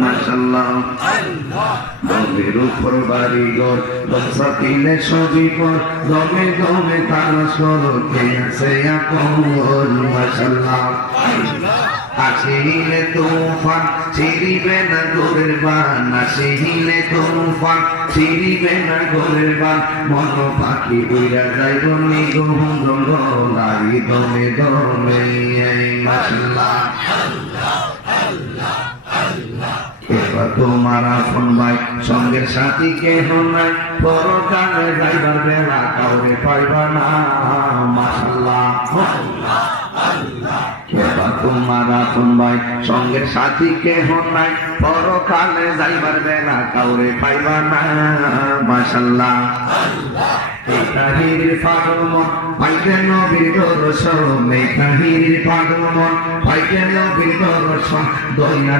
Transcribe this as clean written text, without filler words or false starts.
মাশাআল্লাহ দমের উপর বাড়ি ঘর দশা তিনে সবই পর দমে দমে তারা সরতে আছে আপন মাশাআল্লাহ আসিলে তুফান ছিড়িবে না গোরের বান আসিলে তুফান ছিড়িবে না গোরের বান মন পাখি উড়া যাইব নিগম নারী দমে দমে মাশাআল্লাহ এবার তোমার আপন ভাই সঙ্গের সাথী কেহ নাই পরকালে যাইবার বেলা কাউরে পাইবা না মাশাআল্লাহ এবার তোমার আপন ভাই সঙ্গের সাথী কেহ নাই পরকালে যাইবার বেলা কাউরে পাইবা না মাশাআল্লাহ এই তাহিরের পাগল মন পাইতে নবীর দর্শন এই তাহিরের পাগল মন পাইতে নবীর দর্শন দয়া